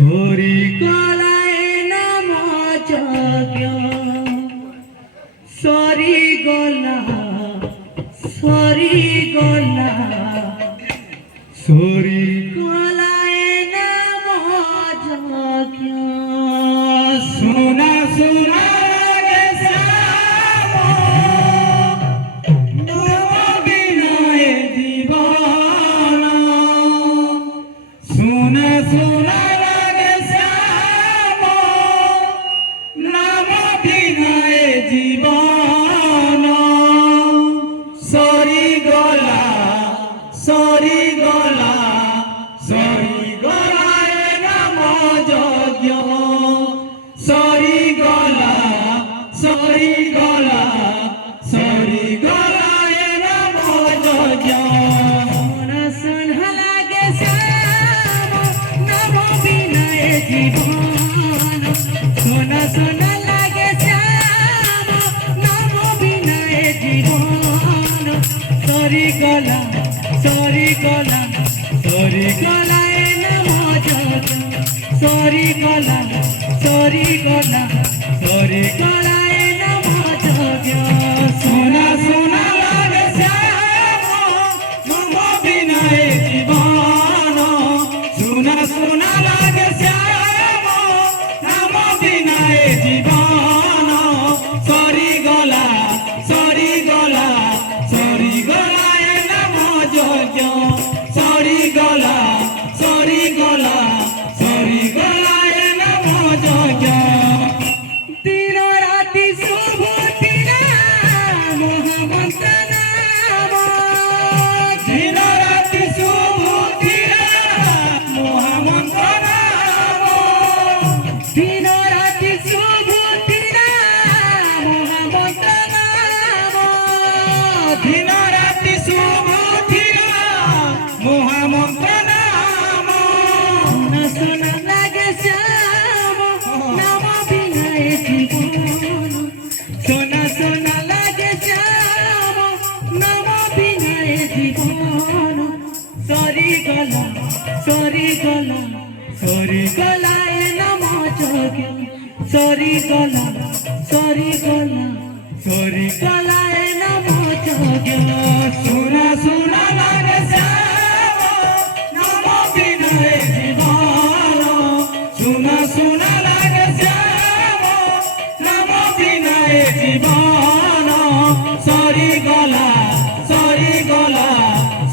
sorry গলায় নাম যজ্ঞ সরি গলা সরি গলা সরি গলায় নাম যজ্ঞ সোনা সোনা রে শ্যাম নব বিনয় জীবন সোনা সোনা জীবন সরি গলা সরি গলা সরি গলায় নাম যজ্ঞ সরি গলা সরি গলা সরি গলায় নাম যজ্ঞ সোনা সোনা লাগে শ্যাম নাম বিনয় জীবন সোনা সোনা সরি গলা সরি গলা সরি গলায় নাম যজ্ঞ সরি গলা সরি গলা সরি গলায় নাম যজ্ঞ সোনা সোনা লাগে শ্যাম নাম বিনয় জীবন সোনা সোনা লাগে শ্যাম নাম বিনয় জীবন সরি গলা সরি গলা সরি গলায় নাম যজ্ঞ সরি গলা সরি গলা সরি গলায় নাম যজ্ঞ দিন রাতি শুভতি নাম মহামন্ত্র নাম দিন রাতি শুভতি নাম মহামন্ত্র নাম দিন রাতি শুভতি নাম মহামন্ত্র নাম দিন রাতি শুভতি মহামন্ত্র নাম সোনা সোনা লাগে শ্যাম নাম বিনয় জীবন সোনা সোনা লাগে শ্যাম নাম বিনয় জীবন সরি গলা সরি গলা সরি গলায় নাম যজ্ঞ সরি গলা সরি গলা সরি গলায় নাম যজ্ঞ সোনা সোনা লাগে শ্যাম নাম বিনয় জীবন সোনা সোনা লাগে শ্যাম নাম বিনয় জীবন সরি গলা সরি গলা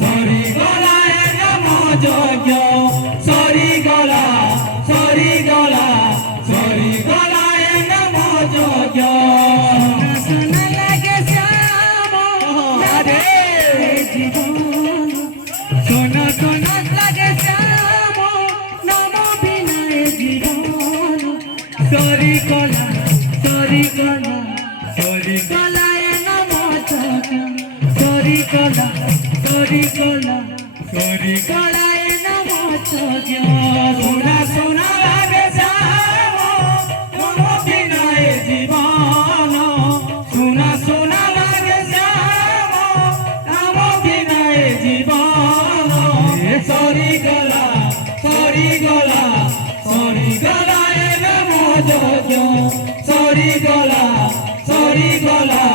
সরি গলায় নাম যজ্ঞ সরি গলা সরি গলা সরি গলায় নাম যজ্ঞ সোনা লাগে শ্যাম রাধে জীবন সোনা সোনা লাগে শ্যাম নাম বিনয় জীবন সরি গলা সরি গলা সরি গলায় নাম যজ্ঞ সরি গলা সরি গলা সরি গলায় নাম যজ্ঞ সোনা সোনা লাগে শ্যাম নাম বিনয় জীবন সোনা সোনা লাগে শ্যাম নাম বিনয় জীবন সরি গলা সরি গলা সরি গলায় নাম যজ্ঞ সরি গলা সরি গলা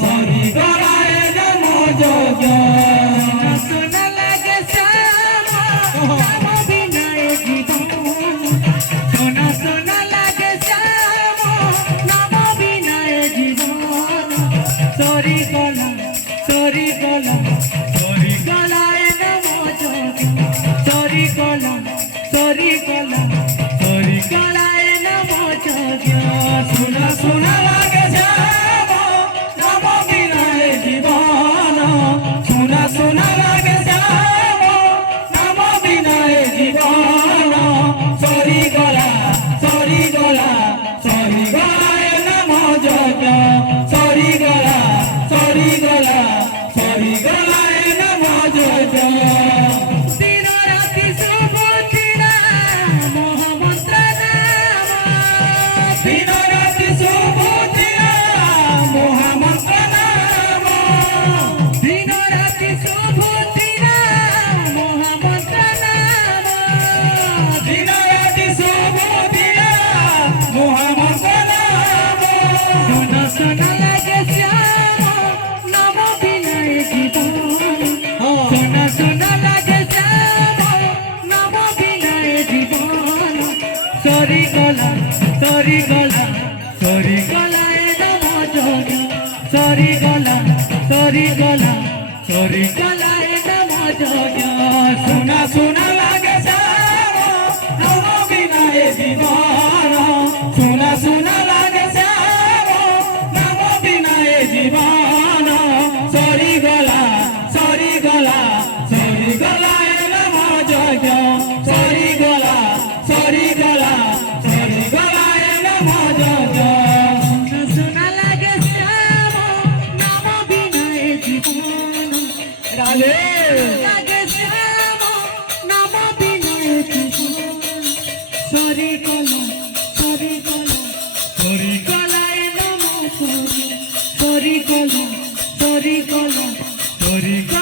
সরি গলায় নাম যজ্ঞ সোনা লাগে শ্যাম নাম বিনয় জীবন সোনা সোনা লাগে শ্যাম নাম বিনয় জীবন সরি গলা সরি গলা সরি গলায় নাম যজ্ঞ সরি গলা সরি গলা সরি গলায় নাম যজ্ঞ সোনা সোনা লাগে শ্যাম নাম বিনয় জীবন সোনা সরি গলা সরি গলা সরি গলায় নম যজ্ঞ সরি গলা সরি গলা সরি গলায় নম যজ্ঞ সোনা সোনা লাগে শ্যাম নাম বিনা এ জীবন সোনা সোনা লাগে শ্যাম নাম বিনা এ জীবন সরি গলা সরি গলা সরি গলা নাম যজ্ঞ সরি গলা সরি গলা সরি গলা নাম যজ্ঞ সোনা লাগে শ্যাম নাম বিনা এ জীবন রাধে লাগে শ্যাম নাম বিনা এ জীবন সরি গলা সরি গলা সরি গলায় নম সরি গলা সরি গলা সরি গলা